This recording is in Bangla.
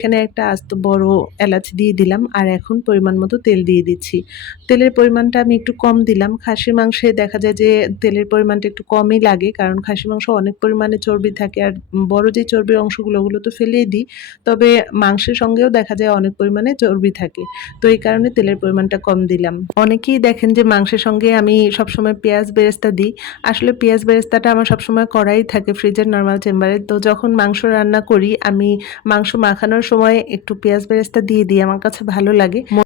এখানে একটা আস্ত বড় এলাচ দিয়ে দিলাম আর এখন পরিমাণ মতো তেল দিয়ে দিচ্ছি। তেলের পরিমাণটা আমি একটু কম দিলাম। খাসির মাংসে দেখা যায় যে তেলের পরিমাণটা একটু কমই লাগে, কারণ খাসির মাংস অনেক পরিমাণে চর্বি থাকে আর বড় যে চর্বির অংশগুলো ওগুলো তো ফেলেই দিই। তবে মাংসের সঙ্গেও দেখা যায় অনেক পরিমাণে চর্বি থাকে। তো এই কারণে তেলের পরিমাণটা কম দিলাম। অনেকেই দেখেন যে মাংসের সঙ্গে আমি সবসময় পেঁয়াজ বেরেস্তা দিই। আসলে পেঁয়াজ বেরেস্তাটা আমার সবসময় করাই থাকে ফ্রিজের নরমাল চেম্বারে। তো যখন মাংস রান্না করি আমি মাংস মাখানোর সময় একটু পেঁয়াজ বেরেস্তা দিয়ে দিই, আমার কাছে ভালো লাগে।